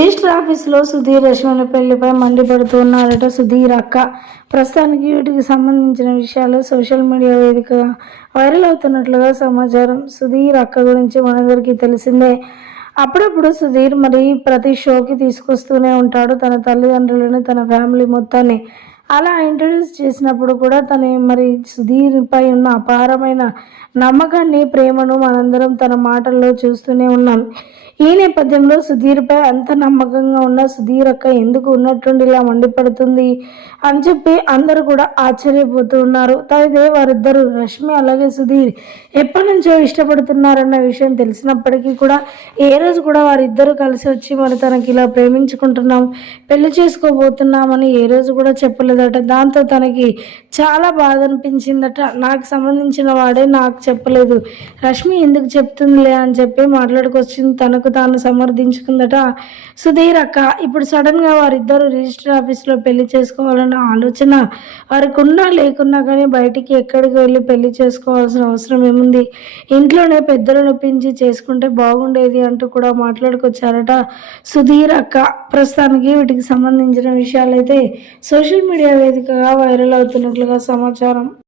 Register ఆఫీసులో సుధీర్ రష్మల పెళ్ళిపై మండిపడుతున్నారట సుధీర్ అక్క. ప్రస్తుతానికి వీటికి సంబంధించిన విషయాలు సోషల్ మీడియా వేదికగా వైరల్ అవుతున్నట్లుగా సమాచారం సుధీర్ అక్క గురించి మనందరికీ తెలిసిందే. అప్పుడప్పుడు సుధీర్ మరి ప్రతి షోకి తీసుకొస్తూనే ఉంటాడు తన తల్లిదండ్రులను తన ఫ్యామిలీ మొత్తాన్ని. అలా ఇంట్రడ్యూస్ చేసినప్పుడు కూడా తన మరి సుధీర్పై ఉన్న అపారమైన నమ్మకాన్ని ప్రేమను మనందరం తన మాటల్లో చూస్తూనే ఉన్నాం. ఈ నేపథ్యంలో సుధీర్పై అంత నమ్మకంగా ఉన్న సుధీర్ అక్క ఎందుకు ఉన్నట్టుండి ఇలా మండిపడుతుంది అని చెప్పి అందరూ కూడా ఆశ్చర్యపోతూ ఉన్నారు. అయితే వారిద్దరు రష్మి అలాగే సుధీర్ ఎప్పటి నుంచో ఇష్టపడుతున్నారన్న విషయం తెలిసినప్పటికీ కూడా ఏ రోజు కూడా వారిద్దరూ కలిసి వచ్చి మరి తనకి ఇలా ప్రేమించుకుంటున్నాం పెళ్ళి చేసుకోబోతున్నామని ఏ రోజు కూడా చెప్పలేదట. దాంతో తనకి చాలా బాధ అనిపించిందట. నాకు సంబంధించిన వాడే నాకు చెప్పలేదు. రష్మి ఎందుకు చెప్తుందిలే అని చెప్పి మాట్లాడుకొచ్చింది తనకు తాను సమర్థించుకుందట. సుధీర్ అక్క ఇప్పుడు సడన్గా వారిద్దరు రిజిస్టర్ ఆఫీస్లో పెళ్ళి చేసుకోవాలన్న ఆలోచన వారికి ఉన్నా లేకున్నా కానీ బయటికి ఎక్కడికి వెళ్ళి పెళ్ళి చేసుకోవాల్సిన అవసరం ఏముంది? ఇంట్లోనే పెద్దలు నొప్పించి చేసుకుంటే బాగుండేది అంటూ కూడా మాట్లాడుకొచ్చారట సుధీర్ అక్క. ప్రస్తుతానికి వీటికి సంబంధించిన విషయాలైతే సోషల్ మీడియా వేదికగా వైరల్ అవుతున్నట్లుగా సమాచారం.